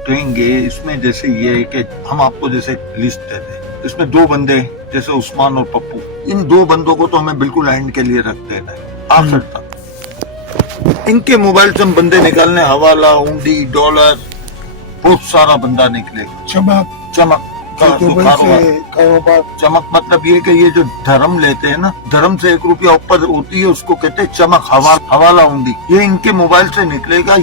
उठेंगे इसमें जैसे ये है कि हम आपको जैसे लिस्ट देते हैं, इसमें दो बंदे जैसे उस्मान और पप्पू, इन दो बंदों को तो हमें बिल्कुल एंड के लिए रख देना है आखिर तक। इनके मोबाइल से हम बंदे निकालने, हवाला, हुंडी, डॉलर, बहुत सारा बंदा निकलेगा। चमक कारोबार। चमक मतलब ये कि ये जो धर्म लेते हैं ना, धर्म से 1 रुपया ऊपर होती है उसको कहते हैं चमक, हवाला हुंडी, ये इनके मोबाइल से निकलेगा।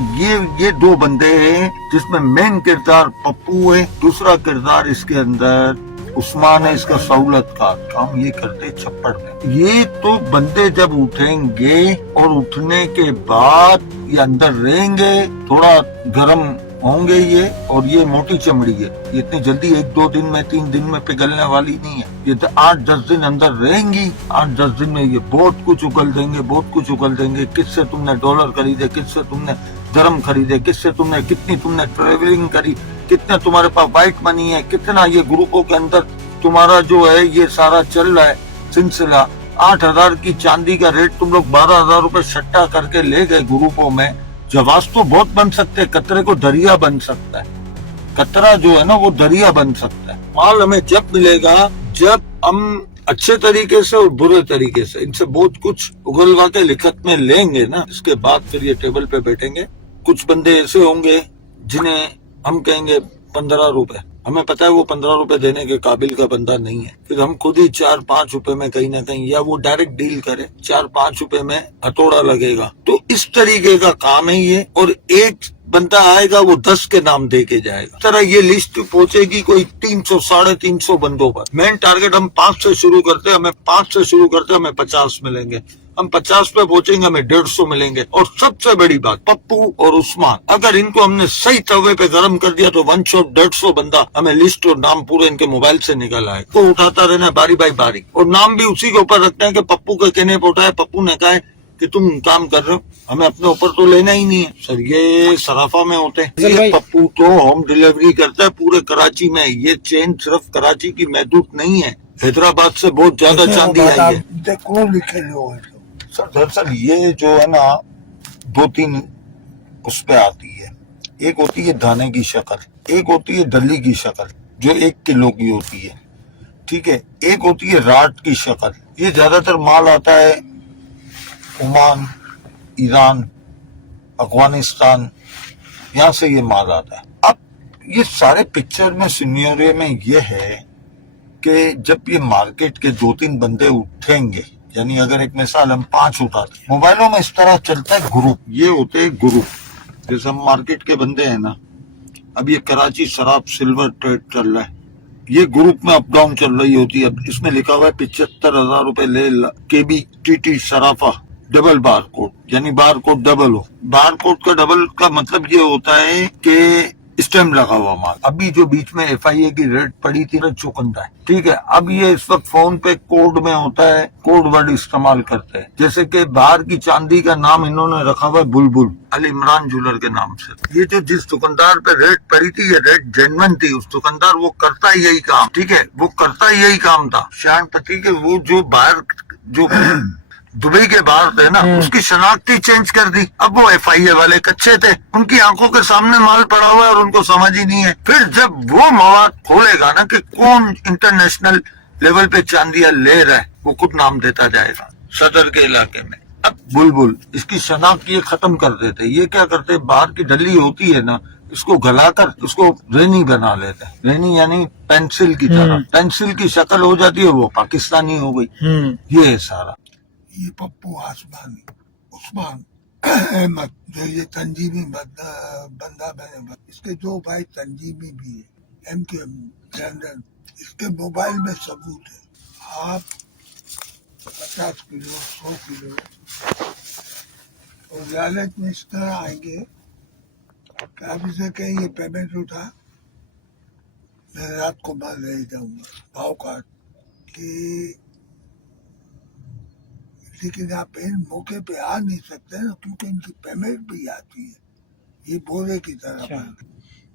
ये दो बंदे हैं जिसमें मेन किरदार पप्पू है, दूसरा किरदार इसके अंदर उस्मान है, इसका सहूलत का काम ये करते छप्पड़ में। ये तो बंदे जब उठेंगे और उठने के बाद ये अंदर रहेंगे, थोड़ा गर्म होंगे ये, और ये मोटी चमड़ी है, ये इतनी जल्दी 1-2 दिन में 3 दिन में पिघलने वाली नहीं है। ये तो 8-10 दिन अंदर रहेंगी, 8-10 दिन में ये बहुत कुछ उगल देंगे, बहुत कुछ उगल देंगे। किससे तुमने डॉलर खरीदे, किससे तुमने धर्म खरीदे, किससे तुमने कितनी तुमने ट्रेवलिंग करी, कितना तुम्हारे पास व्हाइट मनी है, कितना ये ग्रुपों के अंदर तुम्हारा जो है ये सारा चल रहा है सिलसिला। 8,000 की चांदी का रेट तुम लोग 12,000 रुपए सट्टा करके ले गए ग्रुपों में। जवाब तो बहुत बन सकते हैं, कतरे को दरिया बन सकता है, कतरा जो है ना वो दरिया बन सकता है। माल हमें जब मिलेगा जब हम अच्छे तरीके से और बुरे तरीके से इनसे बहुत कुछ उगलवा के लिखत में लेंगे ना, इसके बाद फिर ये टेबल पे बैठेंगे। कुछ बंदे ऐसे होंगे जिन्हें हम कहेंगे 15 रुपए, हमें पता है वो 15 रुपए देने के काबिल का बंदा नहीं है, फिर हम खुद ही 4-5 रुपए में कहीं ना कहीं, या वो डायरेक्ट डील करे, 4-5 रुपए में हथौड़ा लगेगा। तो इस तरीके का काम है ये। और एक बंदा आएगा वो 10 के नाम दे के जाएगा। तरह ये लिस्ट पहुंचेगी कोई 300 350 बंदों पर। मेन टारगेट हम 5 से शुरू करते, हमें 5 से शुरू करते हमें 50 मिलेंगे, हम 50 पे पहुंचेंगे हमें 150 मिलेंगे। और सबसे बड़ी बात, पप्पू और उस्मान, अगर इनको हमने सही तवे पे गर्म कर दिया तो 1 शॉट 150 बंदा हमें लिस्ट और नाम पूरे इनके मोबाइल से निकल आए। तो उठाता रहना बारी बारी बारी, और नाम भी उसी के ऊपर रखते हैं कि पप्पू के कहने पर उठाए, पप्पू ने कहा है कि तुम काम कर रहे हो, हमें अपने ऊपर तो लेना ही नहीं है। सर ये सराफा में होते हैं, ये पप्पू तो होम डिलीवरी करता है पूरे कराची में। ये चेन सिर्फ कराची की महदूद नहीं है, हैदराबाद से बहुत ज्यादा चांदी आई है। कौन लिखे लोग सर? दरअसल ये जो है ना 2-3 उस पे आती है। एक होती है दाने की शक्ल, एक होती है दली की शक्ल जो 1 किलो की होती है, ठीक है, एक होती है राट की शक्ल। ये ज्यादातर माल आता है ओमान, ईरान, अफगानिस्तान, यहाँ से ये माल आता है। अब ये सारे पिक्चर में सिनेरियो में ये है कि जब ये मार्केट के 2-3 बंदे उठेंगे, यानी अगर एक मिसाल हम 5 उठाते, मोबाइलों में इस तरह चलता है ग्रुप, ये होते हैं ग्रुप। जैसे हम मार्केट के बंदे हैं ना, अब ये कराची शराब सिल्वर ट्रेड चल रहा है, ये ग्रुप में अप डाउन चल रही होती है। इसमें लिखा हुआ है 75,000 रुपए ले केबी टीटी सराफा, डबल बार कोड, यानी बार कोड डबल हो। बार कोड का डबल का मतलब ये होता है कि स्टैम्प लगा हुआ माल। अभी जो बीच में FIA की रेट पड़ी थी ना चुकंदा है, ठीक है, अब ये इस वक्त फोन पे कोड में होता है, कोड वर्ड इस्तेमाल करते हैं। जैसे कि बाहर की चांदी का नाम इन्होंने रखा हुआ है बुलबुल, अल इमरान ज्वेलर के नाम से। ये जो जिस दुकानदार पे रेट पड़ी थी ये रेट जेन्युइन थी, उस दुकानदार वो करता यही काम, ठीक है, वो करता यही काम था। शानपति के वो जो बाहर जो दुबई के बाहर थे ना, उसकी शनाख्ती चेंज कर दी। अब वो FIA वाले कच्चे थे, उनकी आंखों के सामने माल पड़ा हुआ है और उनको समझ ही नहीं है। फिर जब वो मवाद खोलेगा ना कि कौन इंटरनेशनल लेवल पे चांदिया ले रहा है, वो खुद नाम देता जाएगा सदर के इलाके में। अब बुलबुल इसकी शनाख्त ये खत्म कर देते। ये क्या करते, बाहर की डली होती है ना, इसको गलाकर उसको रेनी बना लेते हैं। रेनी यानी पेंसिल की तरह, पेंसिल की शक्ल हो जाती है, वो पाकिस्तानी हो गई। ये है सारा। ये पप्पू आसमानी, उस्मान अहमद जो ये तंजीमी बंदा बने, इसके 2 भाई तंजीमी भी है, MK जनरल। इसके मोबाइल में सबूत है। आप 50 किलो 100 किलो और लालच में इस तरह आएंगे कि आप इसे कहें ये पेमेंट उठा, मैं रात को माल ले जाऊंगा भाव काट कि, लेकिन आप इन मौके पे आ नहीं सकते ना, क्योंकि इनकी पेमेंट भी आती है, ये बोले की तरह।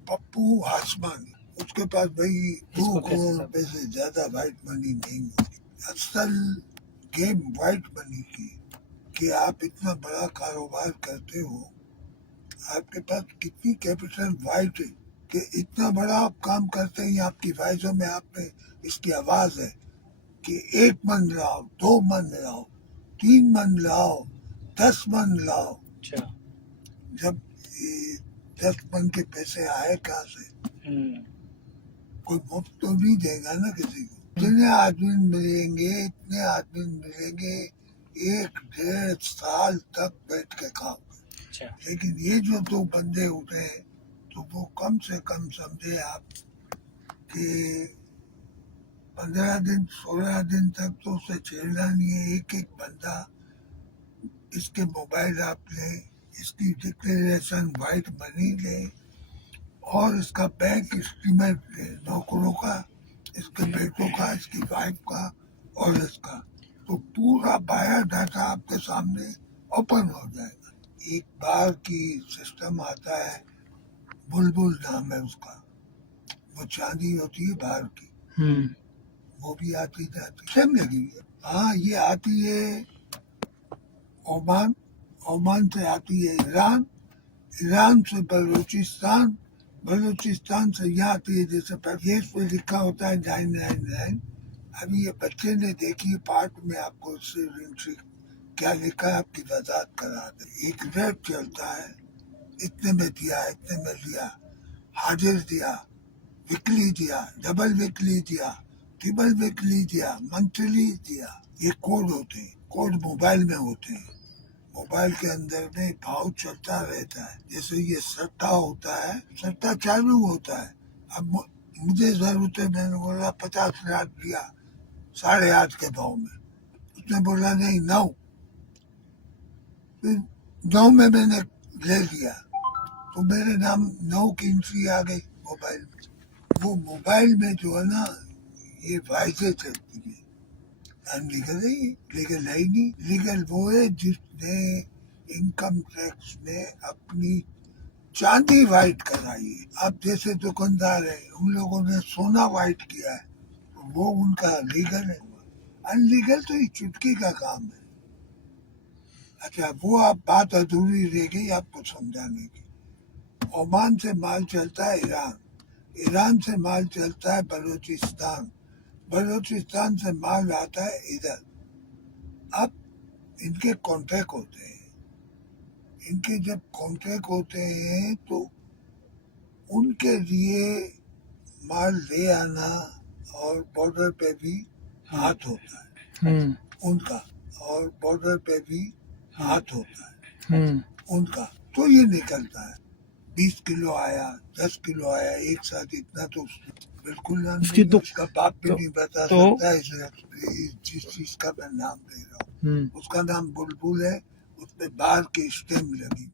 पप्पू आसमानी, उसके पास भाई 2 करोड़ रुपए से ज्यादा व्हाइट मनी नहीं होती। असल गेम व्हाइट मनी की, कि आप इतना बड़ा कारोबार करते हो, आपके पास कितनी कैपिटल व्हाइट है कि इतना बड़ा आप काम करते हैं, आपकी वाइजों में आप में इसकी आवाज है कि 1 मन लाओ, 2 मन लाओ, 3 मन लाओ, 10 मन लाओ। अच्छा। जब ये 10 मन के पैसे आए कहाँ से? कोई मुफ्त तो नहीं देगा ना किसी को। इतने आदमी मिलेंगे 1-1.5 साल तक बैठ के खाओगे। अच्छा। लेकिन ये जो 2 बंदे उठे तो वो कम से कम समझे आप कि 15 दिन 16 दिन तक तो उसे छेड़ना नहीं है। एक बंदा इसके मोबाइल आप ले, इसकी डिक्लेरेशन व्हाइट मनी ले और इसका बैंक स्टेटमेंट ले, नौकरों का, इसके बेटों का, इसकी वाइफ का और इसका, तो पूरा बायोडाटा आपके सामने ओपन हो जाएगा। एक बार की सिस्टम आता है, बुलबुल नाम है उसका, वो चांदी होती है बाहर की, वो भी आती जाती सेम लगी है। हाँ, ये आती है ओमान, ओमान से आती है ईरान, ईरान से बलूचिस्तान, बलूचिस्तान से यहाँ आती है। जैसे ये पे लिखा होता है 999। अभी ये बच्चे ने देखी पार्ट में आपको क्या लिखा है आपकी वजाहत करा दे। एक रेट चलता है, इतने में दिया, इतने में दिया, हाजिर दिया, वीकली दिया, डबल वीकली दिया, ट्रिपल वीकली दिया, मंथली दिया। ये कोड होते हैं, कोड मोबाइल में होते हैं। मोबाइल के अंदर में भाव चलता रहता है। जैसे ये सट्टा होता है, सट्टा चालू होता है। अब मुझे जरूरत है, मैंने बोला 50 लाख दिया 8.5 के भाव में, उसने बोला नहीं 9, फिर 9 में मैंने ले लिया तो मेरे नाम 9 की एंट्री आ गई मोबाइल में। वो मोबाइल में जो है ना, ये वाइजे चलती है। अनलीगल है ये, लीगल है ही नहीं। लीगल वो है जिसने इनकम टैक्स में अपनी चांदी वाइट कराई है। अब जैसे दुकानदार है, उन लोगों ने सोना वाइट किया है, तो वो उनका लीगल है। अनलीगल तो ये चुटकी का काम है। अच्छा, वो आप बात अधूरी रह गई आपको समझाने की। ओमान से माल चलता है ईरान, ईरान से माल चलता है बलूचिस्तान, बलूचिस्तान से माल आता है इधर। अब इनके कॉन्ट्रैक्ट होते हैं, इनके जब कॉन्ट्रैक्ट होते हैं तो उनके लिए माल ले आना और बॉर्डर पे भी हाथ होता है उनका, और बॉर्डर पे भी हाथ होता है उनका। तो ये निकलता है 20 किलो आया, 10 किलो आया, एक साथ इतना तो बिल्कुल ना नहीं। तो उसका बाप भी नहीं बता सकता है। जिस चीज का मैं नाम दे रहा हूँ उसका नाम बुलबुल है, उसपे बाहर की स्टेम लगी।